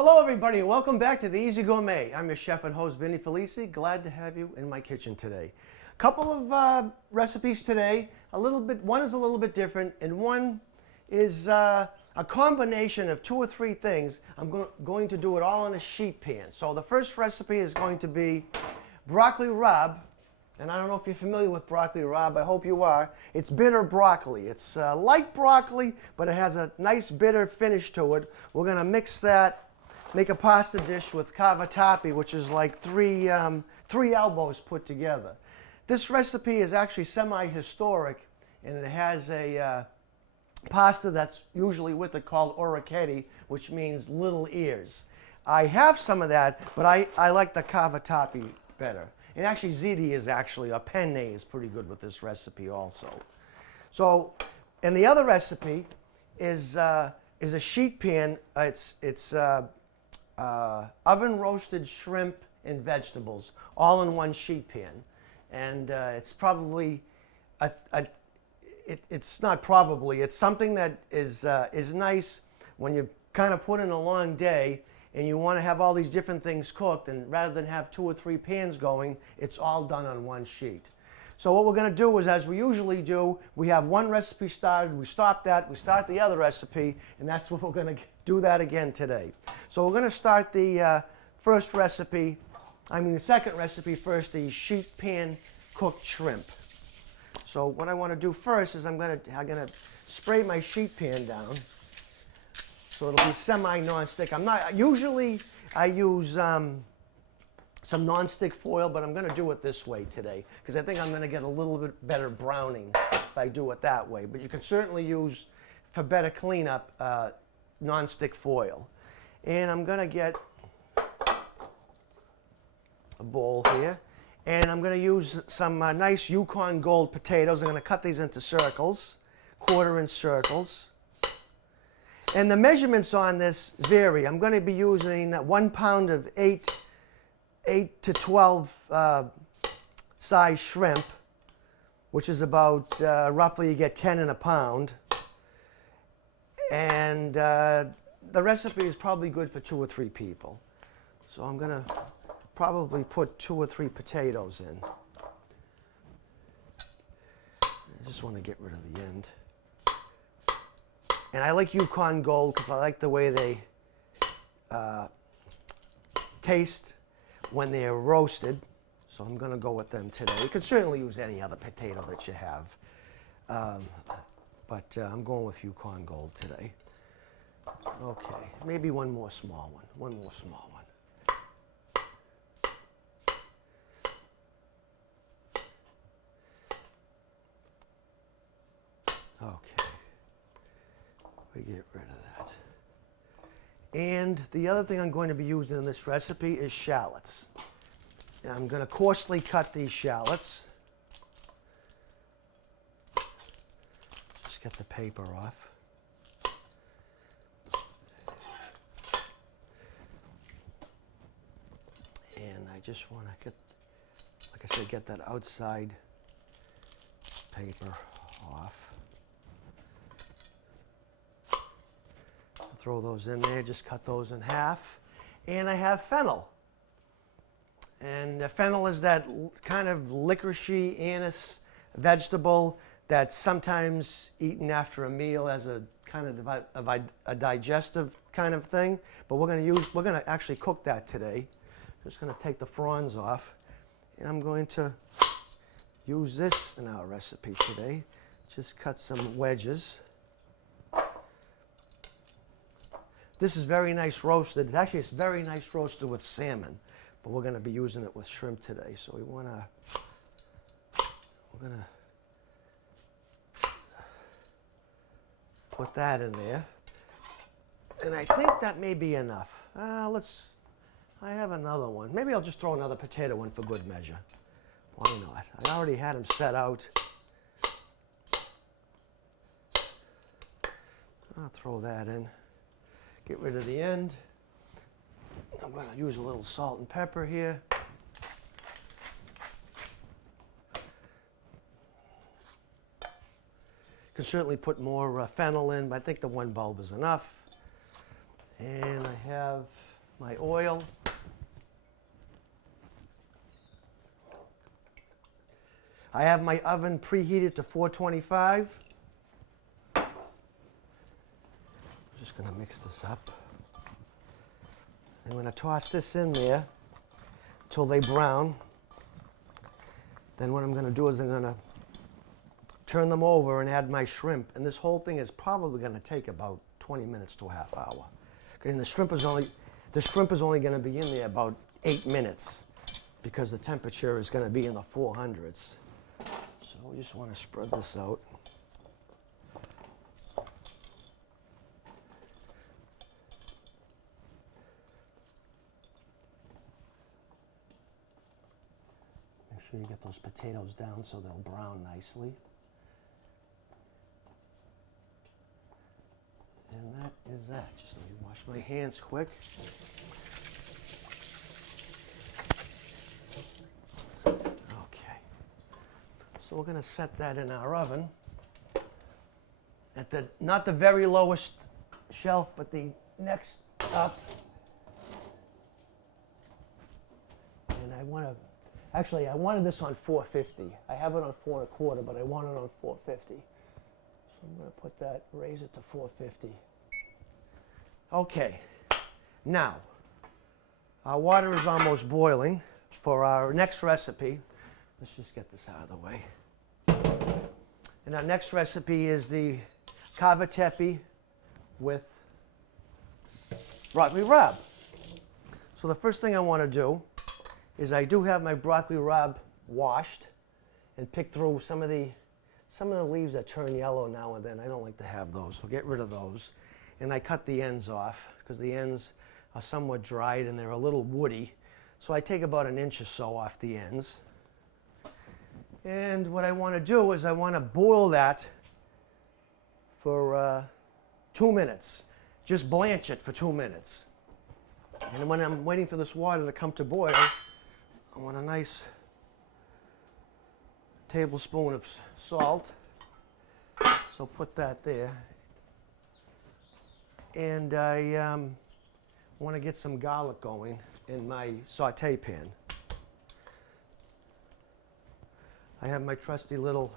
Hello everybody and welcome back to the Easy Gourmet. I'm your chef and host Vinny Felici. Glad to have you in my kitchen today. A couple of recipes today. One is a little bit different and one is a combination of two or three things. I'm going to do it all in a sheet pan. So the first recipe is going to be broccoli rabe. And I don't know if you're familiar with broccoli rabe. I hope you are. It's bitter broccoli. It's light broccoli, but it has a nice bitter finish to it. We're going to mix that. Make a pasta dish with cavatappi, which is like three elbows put together. This recipe is actually semi-historic, and it has a pasta that's usually with it called orecchiette, which means little ears. I have some of that, but I like the cavatappi better. And actually ziti is actually, a penne is pretty good with this recipe also. So, and the other recipe is a sheet pan. It's oven roasted shrimp and vegetables all in one sheet pan, and it's probably it's not probably, it's something that is nice when you kind of put in a long day and you want to have all these different things cooked, and rather than have 2 or 3 pans going, it's all done on one sheet. So what we're going to do is, as we usually do, we have one recipe started, we stop that, we start the other recipe, and that's what we're going to do that again today. So we're going to start the the second recipe first, the sheet pan cooked shrimp. So what I want to do first is I'm going to spray my sheet pan down so it'll be semi non-stick. Usually I use some non-stick foil, but I'm going to do it this way today because I think I'm going to get a little bit better browning if I do it that way. But you can certainly use, for better cleanup, non-stick foil. And I'm going to get a bowl here, and I'm going to use some nice Yukon Gold potatoes. I'm going to cut these into circles, 1/4-inch circles. And the measurements on this vary. I'm going to be using 1 pound of 8 to 12 size shrimp, which is about roughly, you get 10 in a pound. And the recipe is probably good for 2 or 3 people. So I'm going to probably put 2 or 3 potatoes in. I just want to get rid of the end. And I like Yukon Gold because I like the way they taste when they're roasted. So I'm going to go with them today. You can certainly use any other potato that you have. But I'm going with Yukon Gold today. Okay, maybe one more small one. One more small one. Okay, we get rid of that. And the other thing I'm going to be using in this recipe is shallots. And I'm going to coarsely cut these shallots. Just get the paper off. And I just want to get, like I said, get that outside paper off. Throw those in there, just cut those in half. And I have fennel. And fennel is that kind of licoricey anise vegetable that's sometimes eaten after a meal as a kind of a digestive kind of thing. But we're going to actually cook that today. Just going to take the fronds off, and I'm going to use this in our recipe today. Just cut some wedges. This is very nice roasted. Actually, it's very nice roasted with salmon, but we're going to be using it with shrimp today. So we're going to put that in there, and I think that may be enough. I have another one. Maybe I'll just throw another potato in for good measure. Why not? I already had them set out. I'll throw that in. Get rid of the end. I'm going to use a little salt and pepper here. Can certainly put more fennel in, but I think the 1 bulb is enough. And I have my oil. I have my oven preheated to 425. I'm just going to mix this up. I'm going to toss this in there until they brown. Then what I'm going to do is I'm going to turn them over and add my shrimp. And this whole thing is probably going to take about 20 minutes to a half hour. And the shrimp is only going to be in there about 8 minutes because the temperature is going to be in the 400s. So we just want to spread this out. Make sure you get those potatoes down so they'll brown nicely. And that is that. Just let me wash my hands quick. Okay. So we're going to set that in our oven at not the very lowest shelf, but the next up. And I wanted this on 450. I have it on 4 1/4, but I want it on 450. So I'm going to put that, raise it to 450. Okay, now our water is almost boiling for our next recipe. Let's just get this out of the way. And our next recipe is the cavatappi with broccoli rabe. So the first thing I want to do is I do have my broccoli rabe washed and picked through some of the leaves that turn yellow now and then. I don't like to have those, so get rid of those. And I cut the ends off because the ends are somewhat dried and they're a little woody. So I take about 1 inch or so off the ends. And what I want to do is I want to boil that for 2 minutes. Just blanch it for 2 minutes. And when I'm waiting for this water to come to boil, I want a nice tablespoon of salt. So put that there. And I want to get some garlic going in my saute pan. I have my trusty little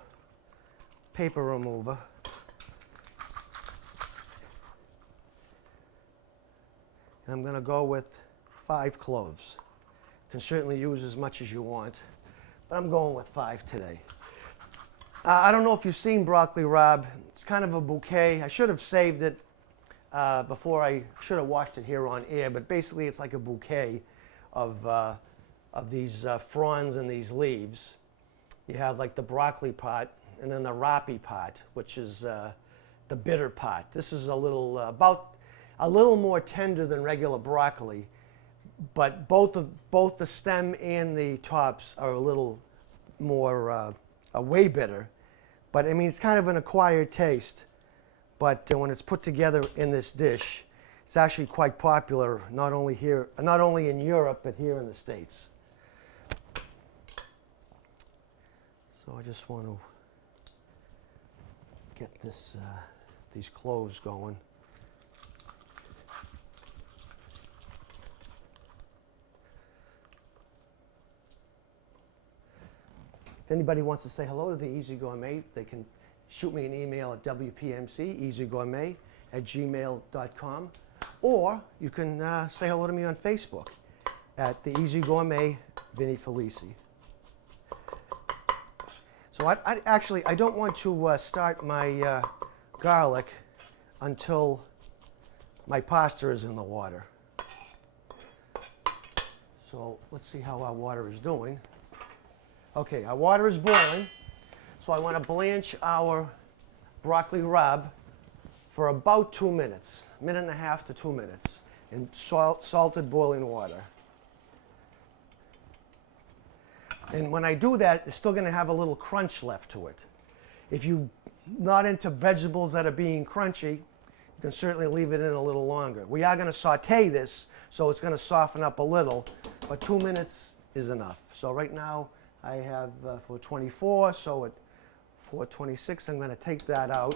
paper remover. And I'm going to go with 5 cloves. You can certainly use as much as you want, but I'm going with 5 today. I don't know if you've seen broccoli rabe. It's kind of a bouquet. I should have saved it before. I should have washed it here on air, but basically it's like a bouquet of these fronds and these leaves. You have like the broccoli part and then the rape part, which is the bitter part. This is a little more tender than regular broccoli, but both the stem and the tops are a little more way bitter. But I mean, it's kind of an acquired taste. But when it's put together in this dish, it's actually quite popular, not only in Europe, but here in the States. So I just want to get these cloves going. If anybody wants to say hello to the Easy Gourmet, they can shoot me an email at wpmc.easygourmet@gmail.com, or you can say hello to me on Facebook at the Easy Gourmet Vinnie Felici. So I don't want to start my garlic until my pasta is in the water. So let's see how our water is doing. Okay, our water is boiling, so I want to blanch our broccoli rabe for about 2 minutes, 1.5 minutes to 2 minutes, in salted boiling water. And when I do that, it's still going to have a little crunch left to it. If you're not into vegetables that are being crunchy, you can certainly leave it in a little longer. We are going to saute this, so it's going to soften up a little, but 2 minutes is enough. So right now I have 424, so at 426 I'm going to take that out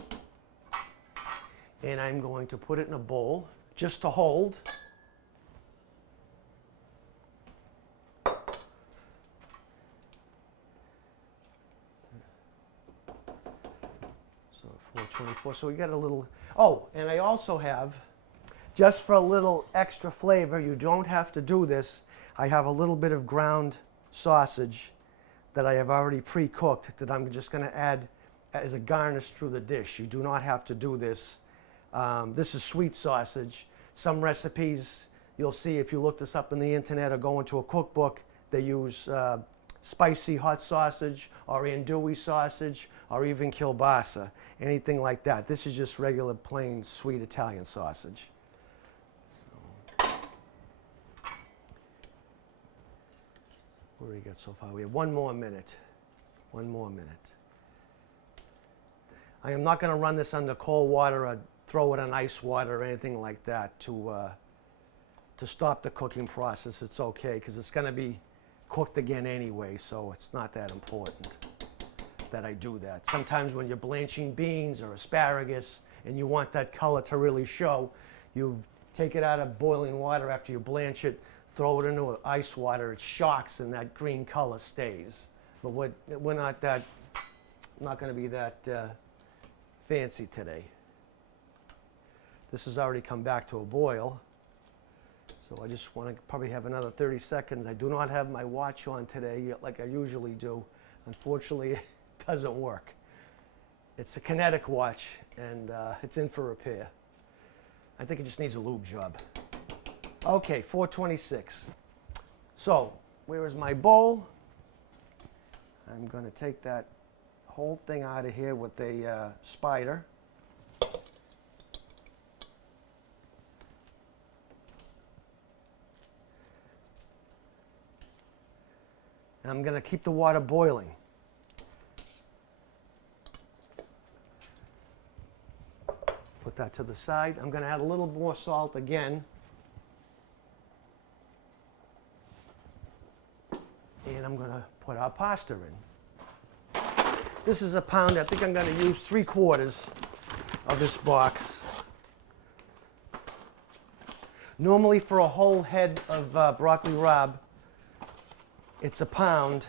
and I'm going to put it in a bowl just to hold. 24. So we got a little, oh, and I also have, just for a little extra flavor, you don't have to do this, I have a little bit of ground sausage that I have already pre-cooked that I'm just going to add as a garnish through the dish. You do not have to do this. This is sweet sausage. Some recipes you'll see if you look this up on the internet or go into a cookbook, they use spicy hot sausage or andouille sausage or even kielbasa, anything like that. This is just regular plain sweet Italian sausage. What do we got so far? We have 1 more minute. 1 more minute. I am not going to run this under cold water or throw it in ice water or anything like that to stop the cooking process. It's okay because it's going to be cooked again anyway, so it's not that important that I do that. Sometimes when you're blanching beans or asparagus and you want that color to really show, you take it out of boiling water after you blanch it, throw it into ice water, it shocks and that green color stays. But we're not going to be that fancy today. This has already come back to a boil. So I just want to probably have another 30 seconds. I do not have my watch on today like I usually do. Unfortunately, it doesn't work. It's a kinetic watch and it's in for repair. I think it just needs a lube job. Okay, 4:26. So, where is my bowl? I'm going to take that whole thing out of here with a spider. And I'm going to keep the water boiling. Put that to the side. I'm going to add a little more salt again. And I'm going to put our pasta in. This is a pound. I think I'm going to use 3/4 of this box. Normally for a whole head of broccoli rabe, it's a pound,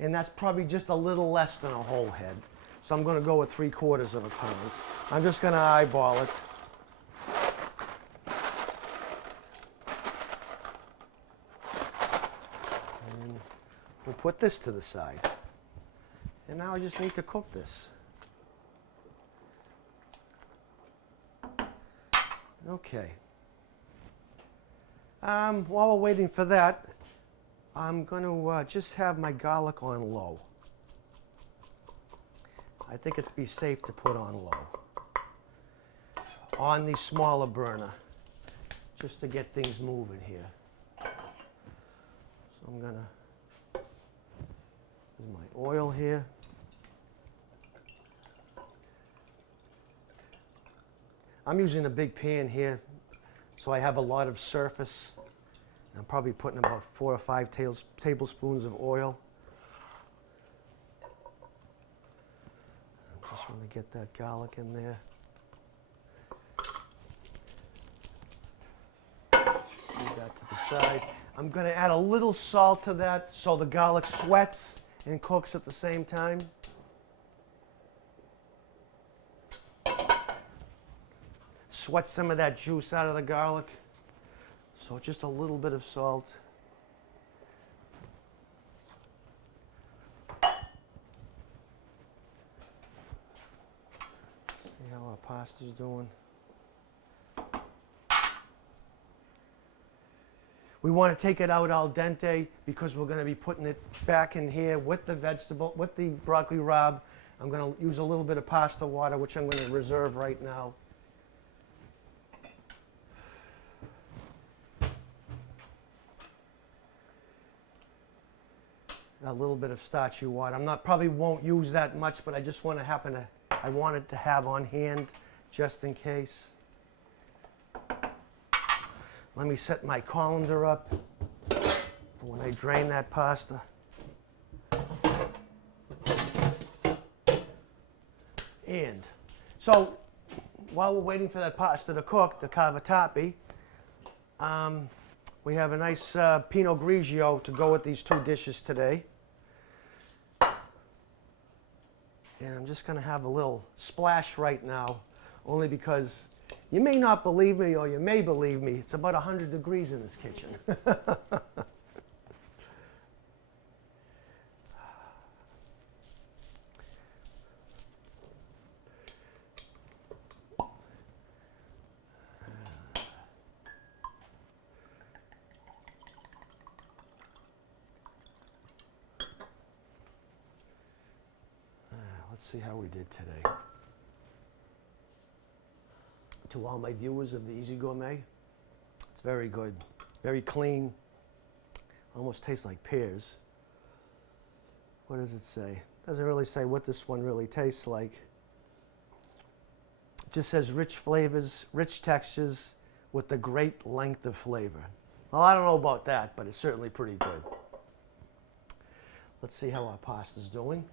and that's probably just a little less than a whole head. So I'm going to go with 3/4 of a pound. I'm just going to eyeball it. And we'll put this to the side. And now I just need to cook this. Okay. While we're waiting for that, I'm going to just have my garlic on low. I think it'd be safe to put on low. On the smaller burner, just to get things moving here. So I'm going to, there's my oil here. I'm using a big pan here, so I have a lot of surface. I'm probably putting about 4 or 5 tablespoons of oil. I just want to get that garlic in there. Leave that to the side. I'm going to add a little salt to that so the garlic sweats and cooks at the same time. Sweat some of that juice out of the garlic. So just a little bit of salt. See how our pasta's doing. We want to take it out al dente because we're going to be putting it back in here with the vegetable, with the broccoli rabe. I'm going to use a little bit of pasta water, which I'm going to reserve right now. A little bit of starchy water. Probably won't use that much, but I just want to I wanted to have on hand just in case. Let me set my colander up for when I drain that pasta. And so while we're waiting for that pasta to cook, the cavatappi, we have a nice Pinot Grigio to go with these 2 dishes today. And I'm just gonna have a little splash right now, only because you may not believe me or you may believe me, it's about 100 degrees in this kitchen. Let's see how we did today. To all my viewers of the Easy Gourmet, it's very good, very clean, almost tastes like pears. What does it say? Doesn't really say what this one really tastes like. It just says rich flavors, rich textures with a great length of flavor. Well, I don't know about that, but it's certainly pretty good. Let's see how our pasta's doing.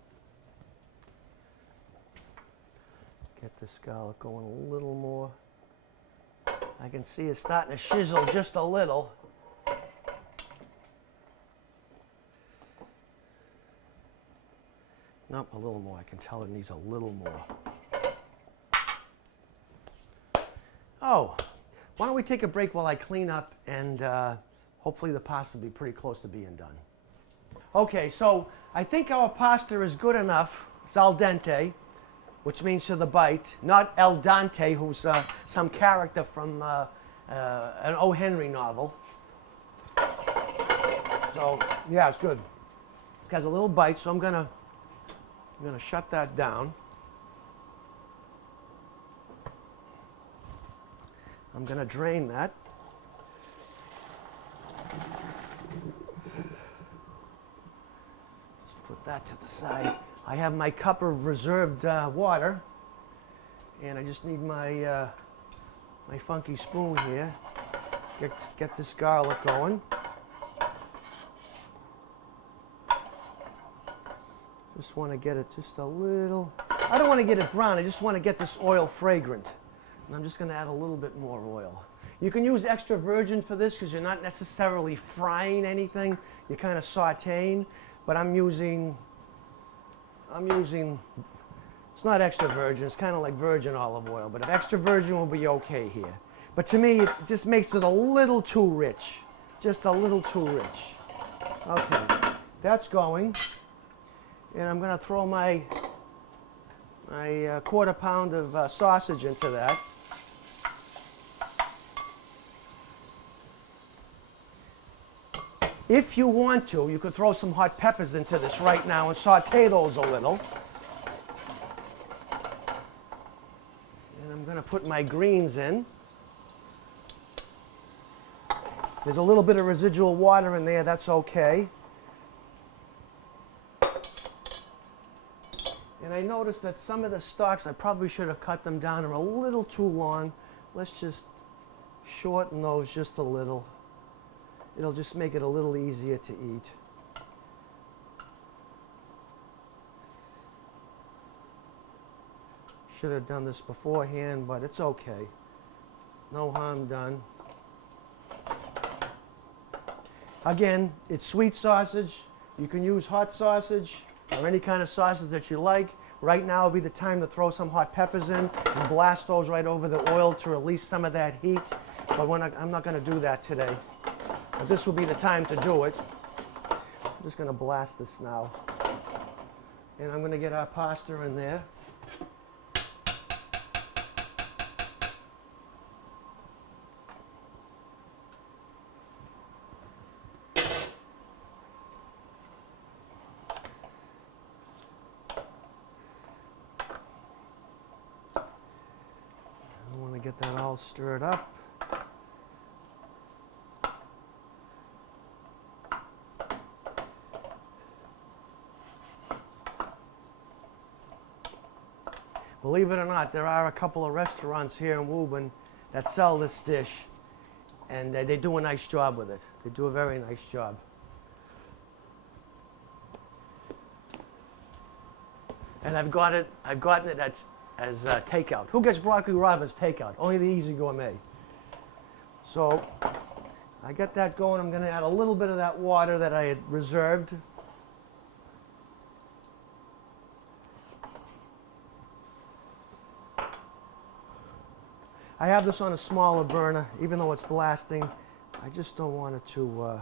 Get this garlic going a little more. I can see it's starting to shizzle just a little. Nope, a little more. I can tell it needs a little more. Oh, why don't we take a break while I clean up, and hopefully the pasta will be pretty close to being done. Okay, so I think our pasta is good enough. It's al dente, which means to the bite, not El Dante, who's some character from an O. Henry novel. So yeah, it's good. This guy's a little bite, so I'm gonna shut that down. I'm gonna drain that. Just put that to the side. I have my cup of reserved water, and I just need my my funky spoon here. Get this garlic going. Just want to get it just a little. I don't want to get it brown. I just want to get this oil fragrant, and I'm just going to add a little bit more oil. You can use extra virgin for this because you're not necessarily frying anything. You're kind of sautéing, but I'm using, it's not extra virgin, it's kind of like virgin olive oil, but extra virgin will be okay here. But to me, it just makes it a little too rich, just a little too rich. Okay, that's going, and I'm gonna throw my quarter pound of sausage into that. If you want to, you could throw some hot peppers into this right now and saute those a little. And I'm going to put my greens in. There's a little bit of residual water in there, that's okay. And I noticed that some of the stalks, I probably should have cut them down, are a little too long. Let's just shorten those just a little. It'll just make it a little easier to eat. Should have done this beforehand, but it's okay. No harm done. Again, it's sweet sausage. You can use hot sausage or any kind of sausage that you like. Right now would be the time to throw some hot peppers in and blast those right over the oil to release some of that heat. But I'm not going to do that today. But this will be the time to do it. I'm just going to blast this now. And I'm going to get our pasta in there. I want to get that all stirred up. Believe it or not, there are a couple of restaurants here in Woburn that sell this dish, and they do a nice job with it. They do a very nice job. And I've gotten it as takeout. Who gets broccoli rabe as takeout? Only the Easy Gourmet. So I got that going. I'm going to add a little bit of that water that I had reserved. I have this on a smaller burner, even though it's blasting. I just don't want it to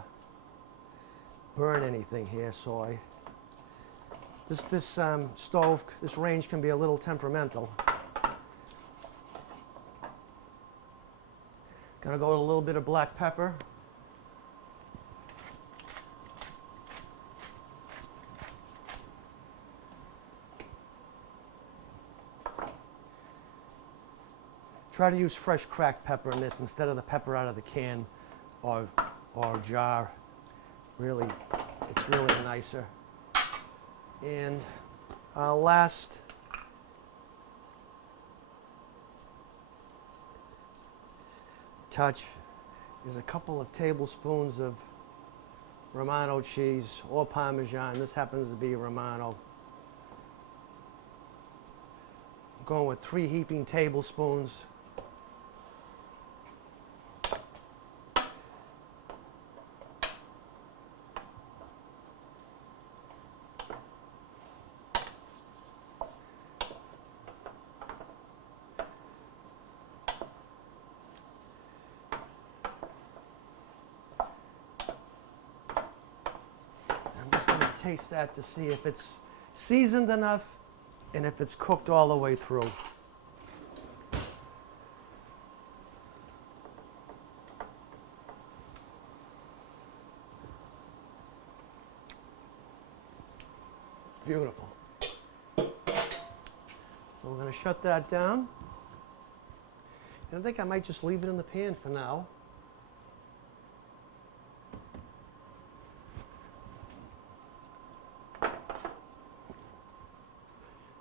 burn anything here, so this stove, this range can be a little temperamental. Gonna go with a little bit of black pepper. Try to use fresh cracked pepper in this instead of the pepper out of the can or jar. Really, it's really nicer. And our last touch is a couple of tablespoons of Romano cheese or Parmesan. This happens to be Romano. I'm going with 3 heaping tablespoons. Taste that to see if it's seasoned enough and if it's cooked all the way through. Beautiful. So we're going to shut that down. And I think I might just leave it in the pan for now.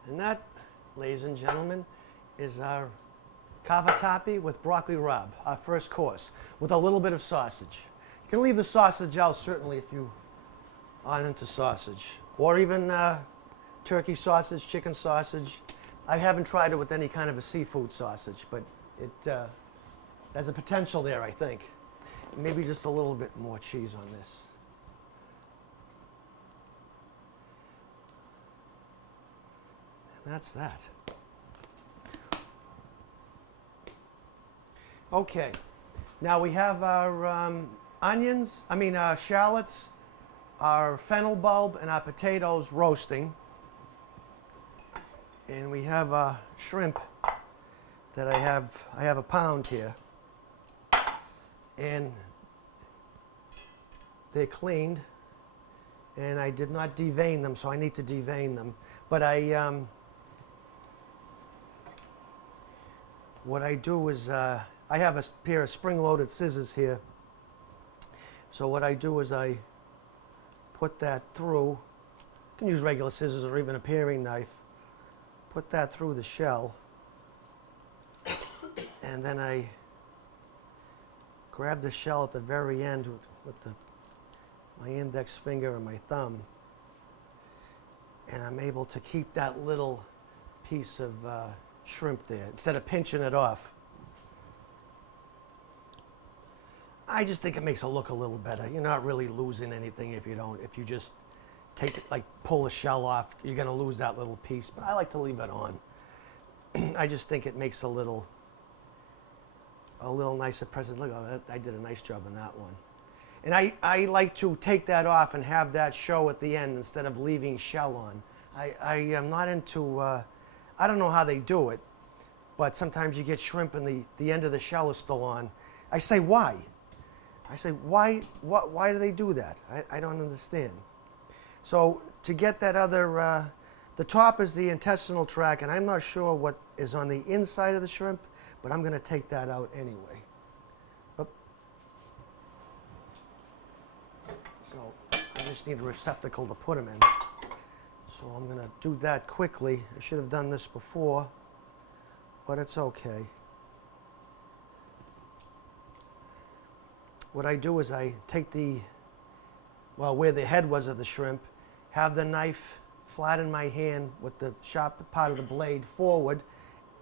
And that, ladies and gentlemen, is our cavatappi with broccoli rabe, our first course, with a little bit of sausage. You can leave the sausage out, certainly, if you aren't into sausage. Or even turkey sausage, chicken sausage. I haven't tried it with any kind of a seafood sausage, but it there's a potential there, I think. Maybe just a little bit more cheese on this. That's that. Okay, now we have our shallots, our fennel bulb, and our potatoes roasting. And we have our shrimp that I have a pound here. And they're cleaned, and I did not devein them, so I need to devein them. But what I do is, I have a pair of spring-loaded scissors here. So what I do is I put that through. You can use regular scissors or even a paring knife. Put that through the shell. And then I grab the shell at the very end with my index finger and my thumb. And I'm able to keep that little piece of shrimp there instead of pinching it off. I just think it makes it look a little better. You're not really losing anything if you just take it, like pull the shell off, you're gonna lose that little piece, but I like to leave it on. I just think it makes a little nicer present. Look, I did a nice job on that one. And I like to take that off and have that show at the end instead of leaving shell on. I am not into, I don't know how they do it, but sometimes you get shrimp and the end of the shell is still on. I say, why? I say, why do they do that? I don't understand. So to get that other, the top is the intestinal tract, and I'm not sure what is on the inside of the shrimp, but I'm gonna take that out anyway. Oop. So I just need a receptacle to put them in. So I'm gonna do that quickly. I should have done this before, but it's okay. What I do is I take where the head was of the shrimp, have the knife flat in my hand with the sharp part of the blade forward,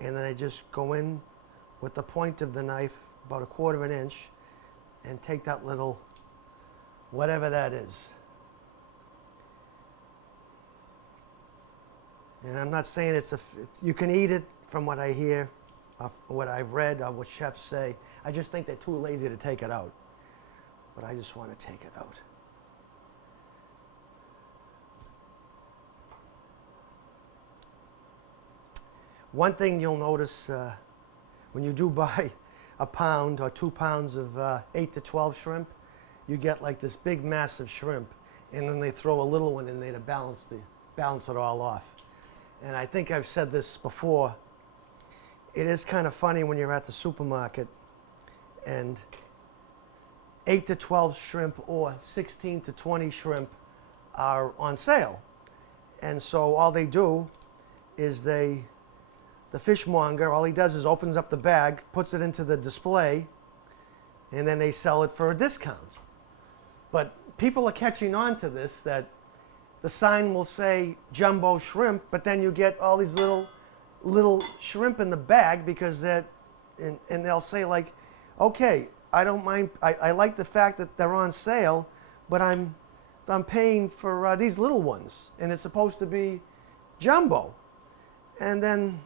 and then I just go in with the point of the knife, about 1/4 inch, and take that little, whatever that is. And I'm not saying you can eat it from what I hear. what I've read, what chefs say. I just think they're too lazy to take it out. But I just want to take it out. One thing you'll notice when you do buy a pound or 2 pounds of 8 to 12 shrimp, you get like this big massive shrimp, and then they throw a little one in there to balance it all off. And I think I've said this before. It is kind of funny when you're at the supermarket and 8 to 12 shrimp or 16 to 20 shrimp are on sale. And so all they do is the fishmonger, all he does is opens up the bag, puts it into the display, and then they sell it for a discount. But people are catching on to this, that the sign will say jumbo shrimp, but then you get all these little shrimp in the bag because that, and they'll say like, okay, I don't mind, I like the fact that they're on sale, but I'm paying for these little ones, and it's supposed to be jumbo. And then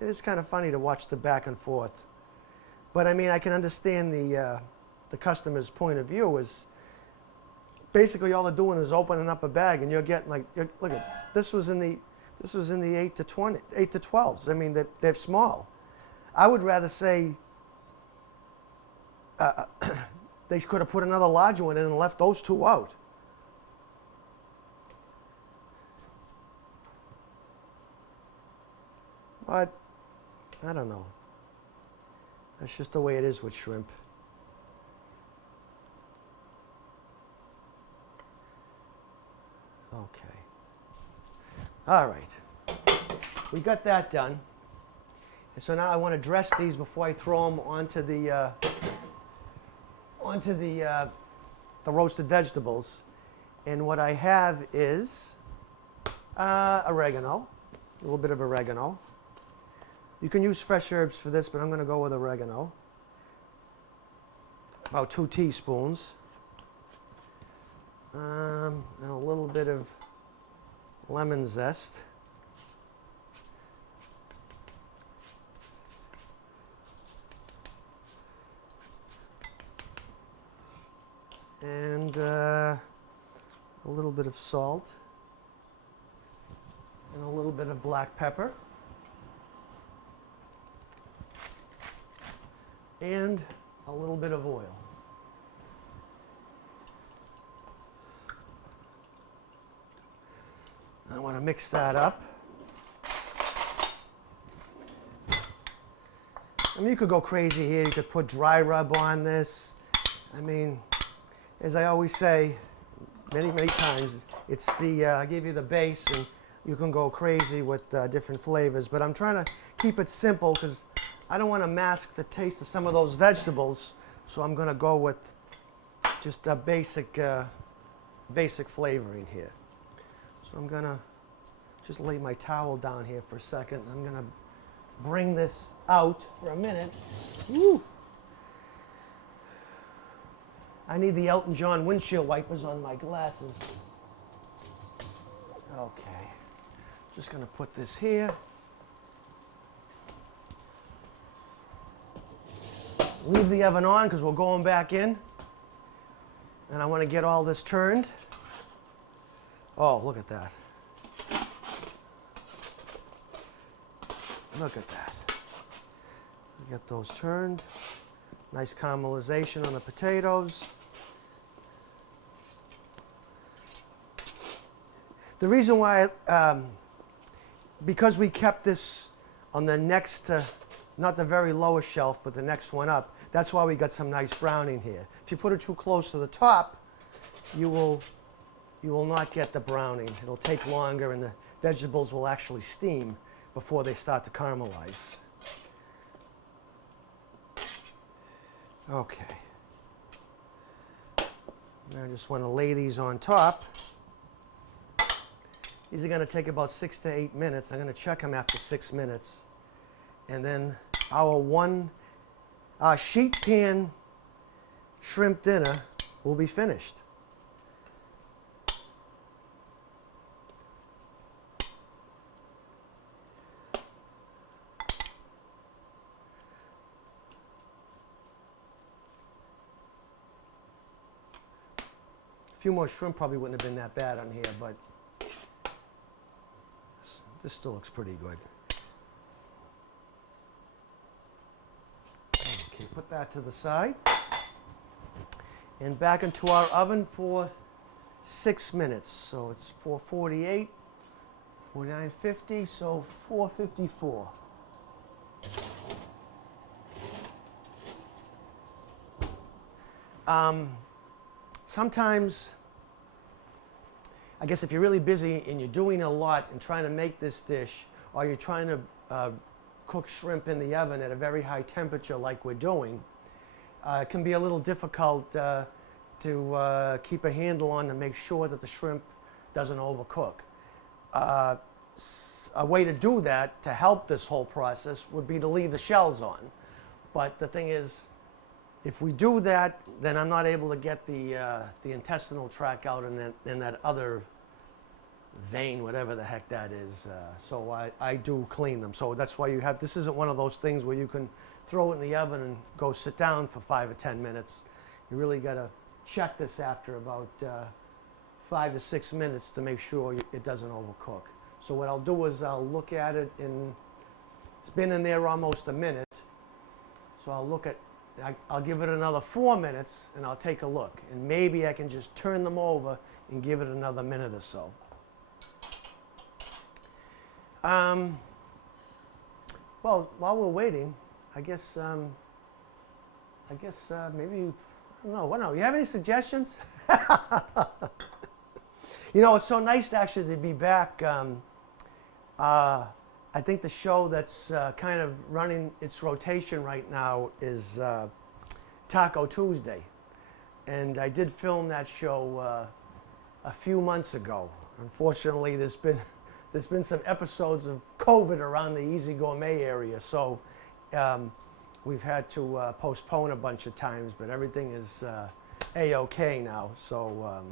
it's kind of funny to watch the back and forth. But I mean, I can understand the customer's point of view. Is basically all they're doing is opening up a bag, and you're getting like, look at this was in the 8 to 12s. I mean, they're small. I would rather say they could have put another larger one in and left those 2 out. But I don't know. That's just the way it is with shrimp. Okay. All right. We got that done. And so now I want to dress these before I throw them onto the roasted vegetables. And what I have is oregano, a little bit of oregano. You can use fresh herbs for this, but I'm going to go with oregano. About 2 teaspoons. And a little bit of lemon zest. And a little bit of salt. And a little bit of black pepper. And a little bit of oil. I want to mix that up. I mean, you could go crazy here. You could put dry rub on this. I mean, as I always say, many times, it's I give you the base, and you can go crazy with different flavors. But I'm trying to keep it simple because I don't want to mask the taste of some of those vegetables, so I'm going to go with just a basic flavoring here. So I'm going to just lay my towel down here for a second. I'm going to bring this out for a minute. Woo. I need the Elton John windshield wipers on my glasses. Okay, just going to put this here. Leave the oven on because we're going back in. And I want to get all this turned. Oh, look at that. Look at that. Get those turned. Nice caramelization on the potatoes. The reason why, because we kept this on the next, not the very lowest shelf, but the next one up, that's why we got some nice browning here. If you put it too close to the top, you will not get the browning. It'll take longer, and the vegetables will actually steam before they start to caramelize. Okay. Now I just want to lay these on top. These are going to take about 6 to 8 minutes. I'm going to check them after 6 minutes. And then our sheet pan shrimp dinner will be finished. few more shrimp probably wouldn't have been that bad on here, but this still looks pretty good. Okay, put that to the side. And back into our oven for 6 minutes. So it's 448, 4950, so 454. Sometimes, I guess if you're really busy and you're doing a lot and trying to make this dish, or you're trying to cook shrimp in the oven at a very high temperature like we're doing, it can be a little difficult to keep a handle on to make sure that the shrimp doesn't overcook. A way to do that, to help this whole process, would be to leave the shells on. But the thing is, if we do that, then I'm not able to get the intestinal tract out in that other vein, whatever the heck that is. So I do clean them. So that's why you have, this isn't one of those things where you can throw it in the oven and go sit down for 5 or 10 minutes. You really got to check this after about 5 to 6 minutes to make sure it doesn't overcook. So what I'll do is I'll look at it, and it's been in there almost a minute. So I'll look at, I'll give it another 4 minutes, and I'll take a look. And maybe I can just turn them over and give it another minute or so. Well, while we're waiting, I guess maybe, I don't know, you have any suggestions? You know, it's so nice actually to be back. I think the show that's kind of running its rotation right now is Taco Tuesday. And I did film that show a few months ago. Unfortunately, there's been some episodes of COVID around the Easy Gourmet area, so we've had to postpone a bunch of times, but everything is A-okay now. So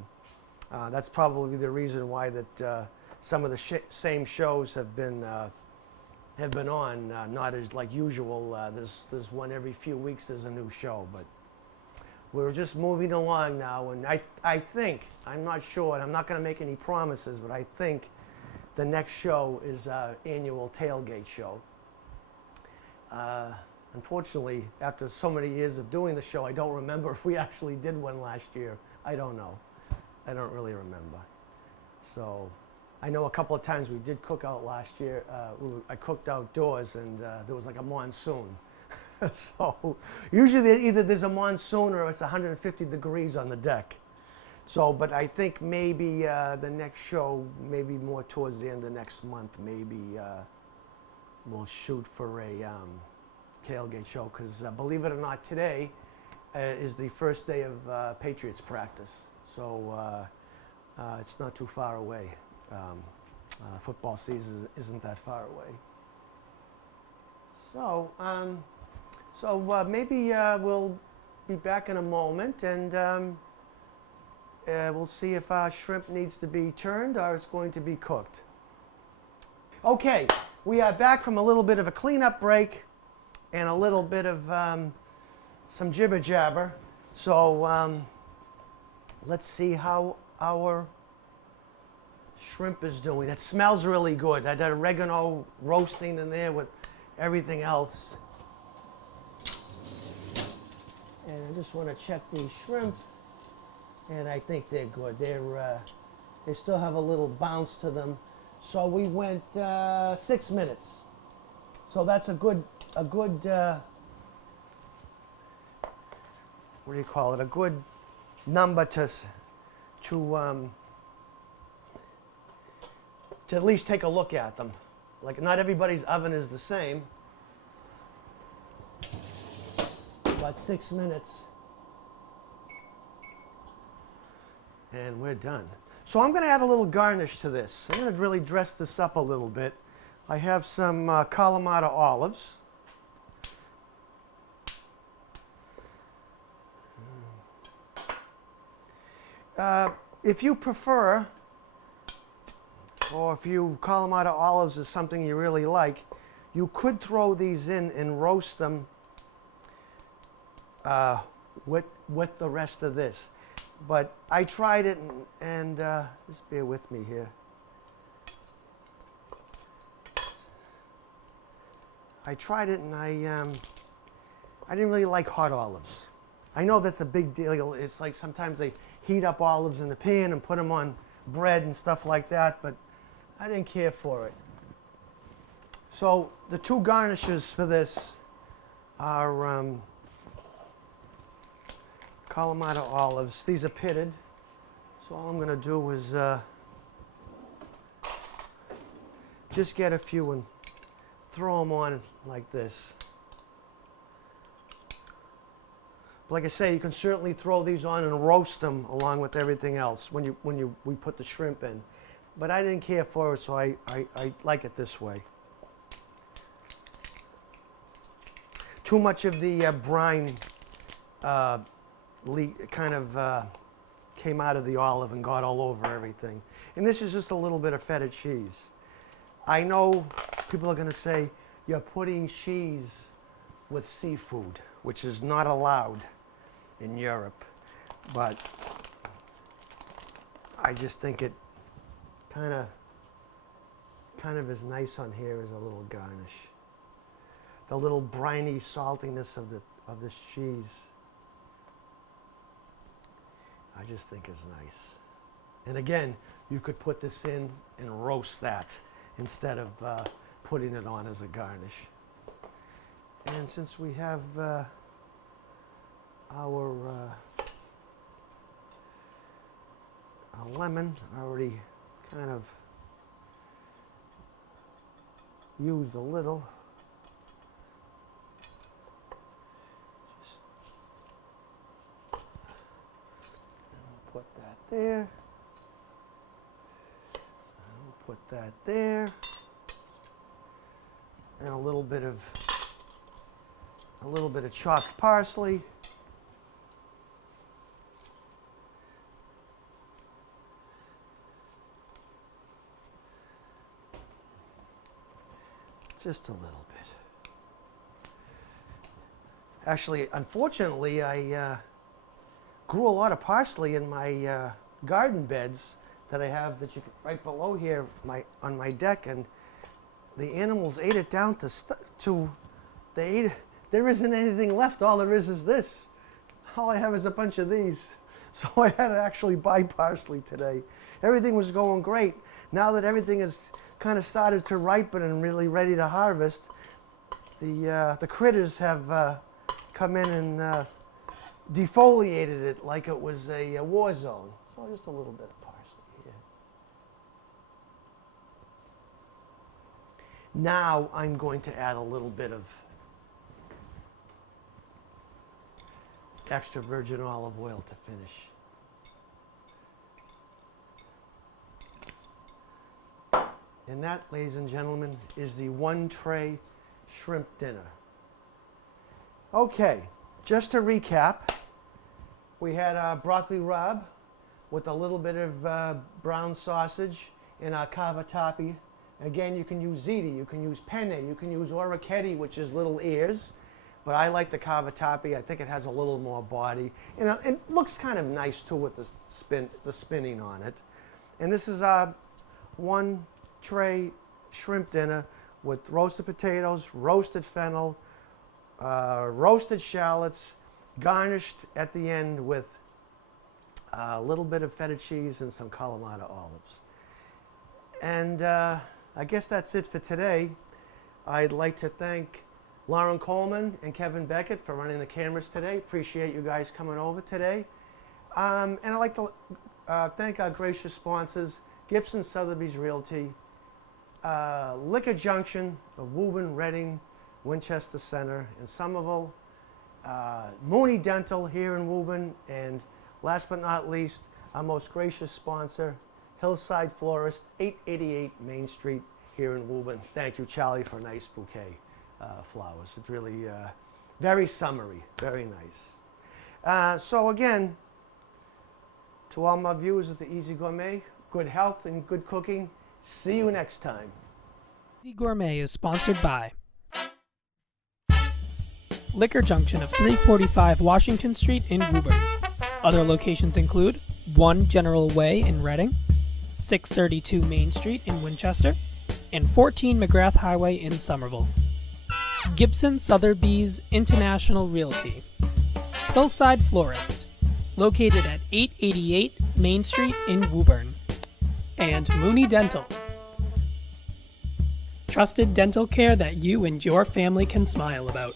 that's probably the reason why that some of the same shows have been on, not as like usual. There's one every few weeks. There's a new show, but we're just moving along now. And I think, I'm not sure, and I'm not going to make any promises, but I think the next show is our annual tailgate show. Unfortunately, after so many years of doing the show, I don't remember if we actually did one last year. I don't know. I don't really remember. So I know a couple of times we did cook out last year. I cooked outdoors, and there was like a monsoon. So usually either there's a monsoon or it's 150 degrees on the deck. So, but I think maybe the next show, maybe more towards the end of next month, maybe we'll shoot for a tailgate show, because believe it or not, today is the first day of Patriots practice. So it's not too far away. Football season isn't that far away. So, maybe we'll be back in a moment, and we'll see if our shrimp needs to be turned or it's going to be cooked. Okay, we are back from a little bit of a cleanup break and a little bit of some jibber jabber. So let's see how our shrimp is doing. It smells really good. I did oregano roasting in there with everything else. And I just want to check these shrimp, and I think they're good. They still have a little bounce to them. So we went 6 minutes. So that's a good what do you call it? A good number to at least take a look at them. Like, not everybody's oven is the same. About 6 minutes. And we're done. So I'm going to add a little garnish to this. I'm going to really dress this up a little bit. I have some Kalamata olives. If you prefer, or if you Kalamata olives is something you really like, you could throw these in and roast them with the rest of this. but I tried it, and just bear with me here. I tried it, and I didn't really like hot olives. I know that's a big deal. It's like sometimes they heat up olives in the pan and put them on bread and stuff like that, but I didn't care for it. So the two garnishes for this are Kalamata olives. These are pitted. So all I'm going to do is just get a few and throw them on like this. Like I say, you can certainly throw these on and roast them along with everything else when we put the shrimp in. But I didn't care for it, so I like it this way. Too much of the brine kind of came out of the olive and got all over everything. And this is just a little bit of feta cheese. I know people are going to say, you're putting cheese with seafood, which is not allowed in Europe, but I just think it kind of is nice on here as a little garnish. The little briny saltiness of this cheese, I just think is nice. And again, you could put this in and roast that instead of putting it on as a garnish. And since we have our lemon already kind of used a little, just put that there, put that there, and a little bit of chopped parsley. Just a little bit. Actually, unfortunately, I grew a lot of parsley in my garden beds that I have right below here on my deck, and the animals ate it down they ate it. There isn't anything left. All there is this. All I have is a bunch of these. So I had to actually buy parsley today. Everything was going great. Now that everything has kind of started to ripen and really ready to harvest, the critters have come in and defoliated it like it was a war zone. So just a little bit of parsley here. Now I'm going to add a little bit of extra virgin olive oil to finish. And that, ladies and gentlemen, is the one tray shrimp dinner. Okay, just to recap, we had our broccoli rabe with a little bit of brown sausage and our cavatappi. Again, you can use ziti, you can use penne, you can use orecchiette, which is little ears. But I like the cavatappi. I think it has a little more body. And it looks kind of nice too with the spinning on it. And this is our one tray shrimp dinner with roasted potatoes, roasted fennel, roasted shallots, garnished at the end with a little bit of feta cheese and some Kalamata olives. And I guess that's it for today. I'd like to thank Lauren Coleman and Kevin Beckett for running the cameras today. Appreciate you guys coming over today. And I'd like to thank our gracious sponsors, Gibson Sotheby's Realty, Liquor Junction of Woburn, Reading, Winchester Center, and Somerville, Mooney Dental here in Woburn, and last but not least, our most gracious sponsor, Hillside Florist, 888 Main Street here in Woburn. Thank you, Charlie, for a nice bouquet. Flowers. It's really very summery, very nice. So again, to all my viewers at the Easy Gourmet, good health and good cooking. See you next time. Easy Gourmet is sponsored by Liquor Junction of 345 Washington Street in Woburn. Other locations include 1 General Way in Reading, 632 Main Street in Winchester, and 14 McGrath Highway in Somerville. Gibson Sotheby's International Realty. Hillside Florist, located at 888 Main Street in Woburn. And Mooney Dental. Trusted dental care that you and your family can smile about.